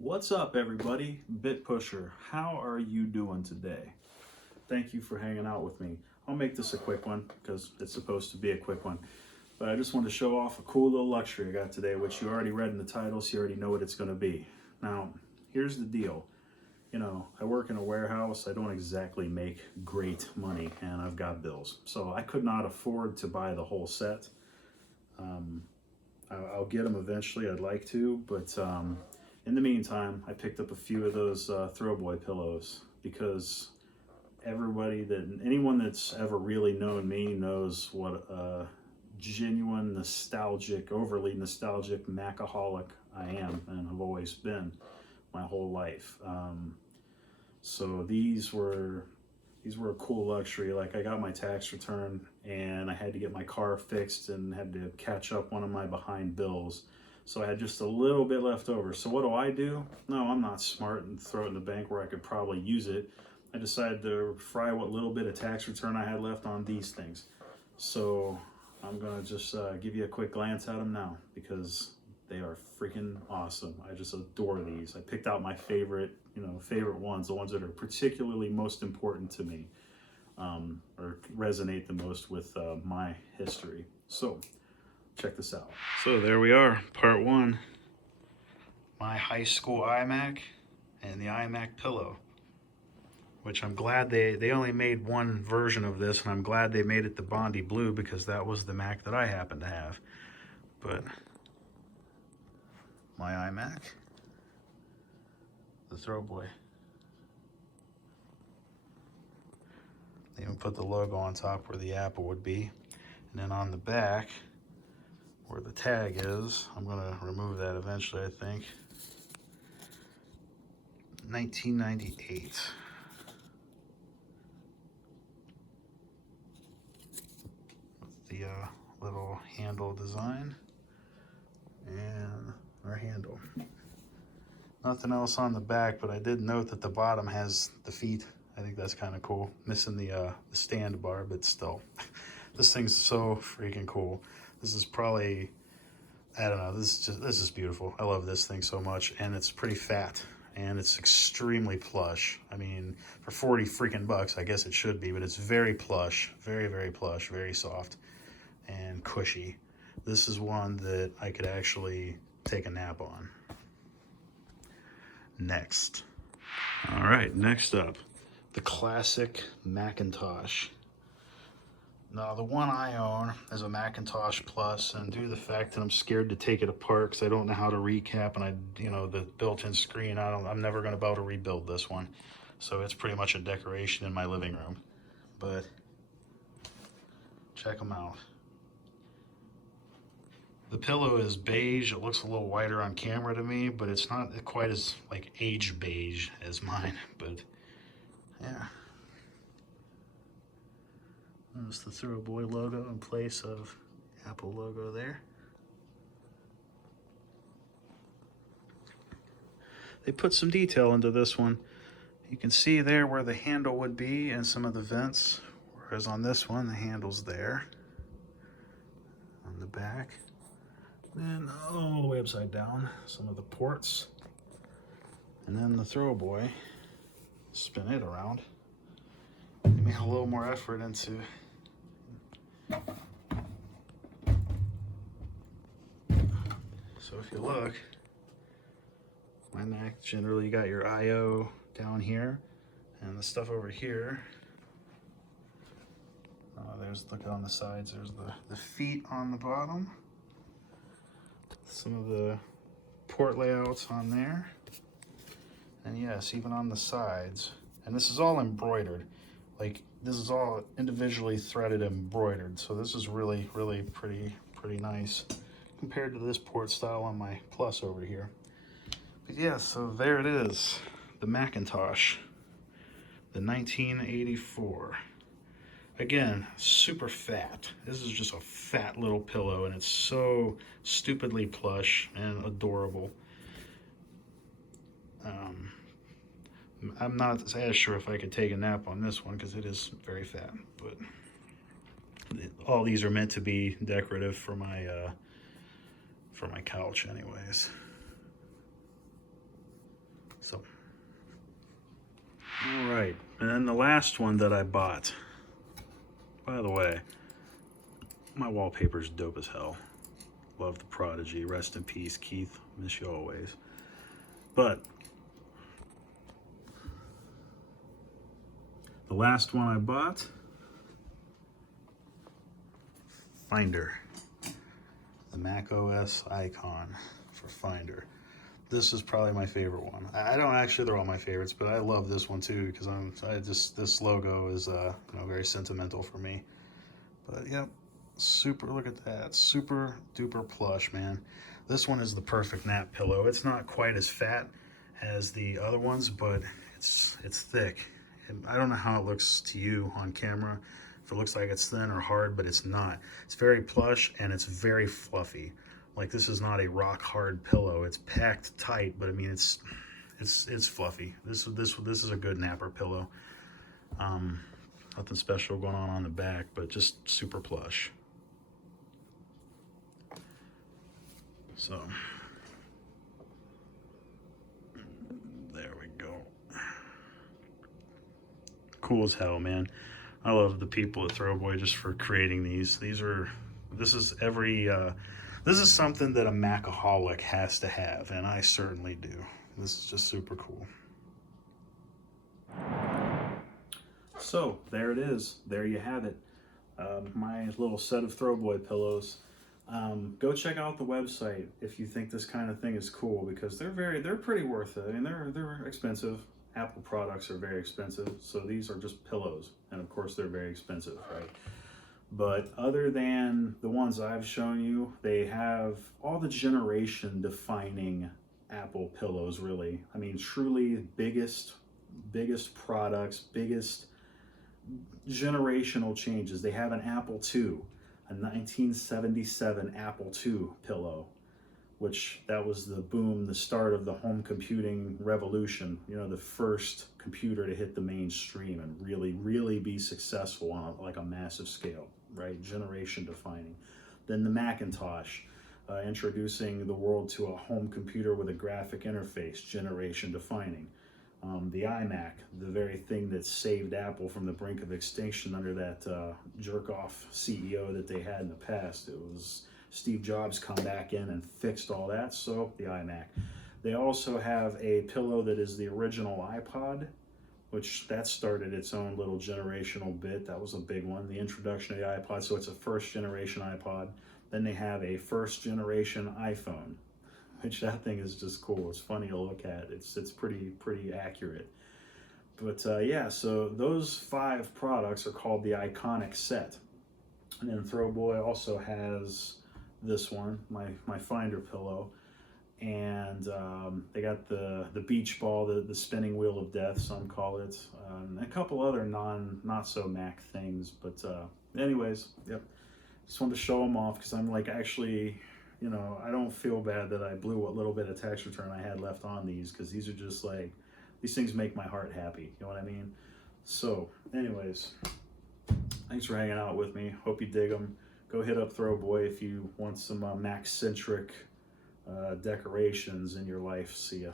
What's up, everybody? BitPusher, how are you doing today? Thank you for hanging out with me. I'll make this a quick one because it's supposed to be a quick one. But I just wanted to show off a cool little luxury I got today, which you already read in the title, so you already know what it's going to be. Now, here's the deal. I work in a warehouse. I don't exactly make great money, and I've got bills. So I could not afford to buy the whole set. I'll get them eventually. I'd like to, but in the meantime, I picked up a few of those Throwboy pillows because anyone that's ever really known me knows what a genuine overly nostalgic Mac-A-Holic I am, and have always been my whole life. So these were a cool luxury. Like, I got my tax return and I had to get my car fixed and had to catch up one of my behind bills. So I had just a little bit left over. So what do? No, I'm not smart and throw it in the bank where I could probably use it. I decided to fry what little bit of tax return I had left on these things. So I'm gonna just give you a quick glance at them now because they are freaking awesome. I just adore these. I picked out my favorite ones, the ones that are particularly most important to me, or resonate the most with my history. So check this out. So there we are, part one. My high school iMac and the iMac pillow, which I'm glad they only made one version of this, and I'm glad they made it the Bondi blue because that was the Mac that I happen to have. But my iMac, the Throwboy. They even put the logo on top where the Apple would be. And then on the back, where the tag is, I'm gonna remove that eventually, I think. 1998. With the little handle design. And our handle. Nothing else on the back, but I did note that the bottom has the feet. I think that's kind of cool. Missing the stand bar, but still. This thing's so freaking cool. This is probably, I don't know, this is beautiful. I love this thing so much, and it's pretty fat, and it's extremely plush. I mean, for 40 freaking bucks, I guess it should be, but it's very plush, very, very plush, very soft, and cushy. This is one that I could actually take a nap on. Next. All right, next up, the classic Macintosh. Now, the one I own is a Macintosh Plus, and due to the fact that I'm scared to take it apart because I don't know how to recap, and the built-in screen, I'm never going to be able to rebuild this one. So it's pretty much a decoration in my living room. But check them out. The pillow is beige. It looks a little whiter on camera to me, but it's not quite as like age beige as mine. But yeah. There's the Throwboy logo in place of Apple logo there. They put some detail into this one. You can see there where the handle would be and some of the vents, whereas on this one the handle's there on the back. Then all the way upside down, some of the ports. And then the Throwboy, spin it around. Make a little more effort into so if you look, my Mac generally got your I/O down here, and the stuff over here. Look on the sides, there's the feet on the bottom. Some of the port layouts on there. And yes, even on the sides. And this is all embroidered. Like, this is all individually threaded and embroidered. So this is really, really pretty nice compared to this port style on my Plus over here. But yeah, so there it is. The Macintosh. The 1984. Again, super fat. This is just a fat little pillow, and it's so stupidly plush and adorable. I'm not as sure if I could take a nap on this one because it is very fat, but all these are meant to be decorative for my couch anyways. All right, and then the last one that I bought, by the way, my wallpaper's dope as hell. Love the Prodigy. Rest in peace, Keith. Miss you always. But the last one I bought, Finder. The Mac OS icon for Finder. This is probably my favorite one. I don't actually, they're all my favorites, but I love this one too because this logo is very sentimental for me. But yep, super, look at that, super duper plush, man. This one is the perfect nap pillow. It's not quite as fat as the other ones, but it's thick. And I don't know how it looks to you on camera, if it looks like it's thin or hard, but it's not. It's very plush and it's very fluffy. Like, this is not a rock hard pillow. It's packed tight, but I mean it's fluffy. This is a good napper pillow. Nothing special going on the back, but just super plush. So there we go. Cool as hell, man. I love the people at Throwboy just for creating these. This is something that a Mac-A-Holic has to have, and I certainly do. This is just super cool. So there it is. There you have it. My little set of Throwboy pillows. Go check out the website if you think this kind of thing is cool, because they're pretty worth it. I mean, they're expensive. Apple products are very expensive, so these are just pillows, and of course they're very expensive, right? But other than the ones I've shown you, they have all the generation defining Apple pillows, really. I mean, truly biggest products, biggest generational changes. They have an Apple II, a 1977 Apple II pillow, which that was the boom, the start of the home computing revolution. You know, the first computer to hit the mainstream and really be successful on a massive scale, right? Generation defining. Then the Macintosh, introducing the world to a home computer with a graphic interface, generation defining. The iMac, the very thing that saved Apple from the brink of extinction under that jerk-off CEO that they had in the past. It was Steve Jobs come back in and fixed all that, so the iMac. They also have a pillow that is the original iPod, which that started its own little generational bit. That was a big one, the introduction of the iPod, so it's a first generation iPod. Then they have a first generation iPhone, which that thing is just cool. It's funny to look at. It's pretty accurate. But yeah, so those 5 products are called the Iconic Set. And then Throwboy also has this one, my Finder pillow, and they got the beach ball, the spinning wheel of death, some call it, and a couple other not so Mac things. But anyways, yep, just wanted to show them off because I'm like, actually, you know, I don't feel bad that I blew what little bit of tax return I had left on these, because these are just like, these things make my heart happy, you know what I mean? So anyways, thanks for hanging out with me. Hope you dig them. Go hit up Throwboy if you want some Mac-centric decorations in your life. See ya.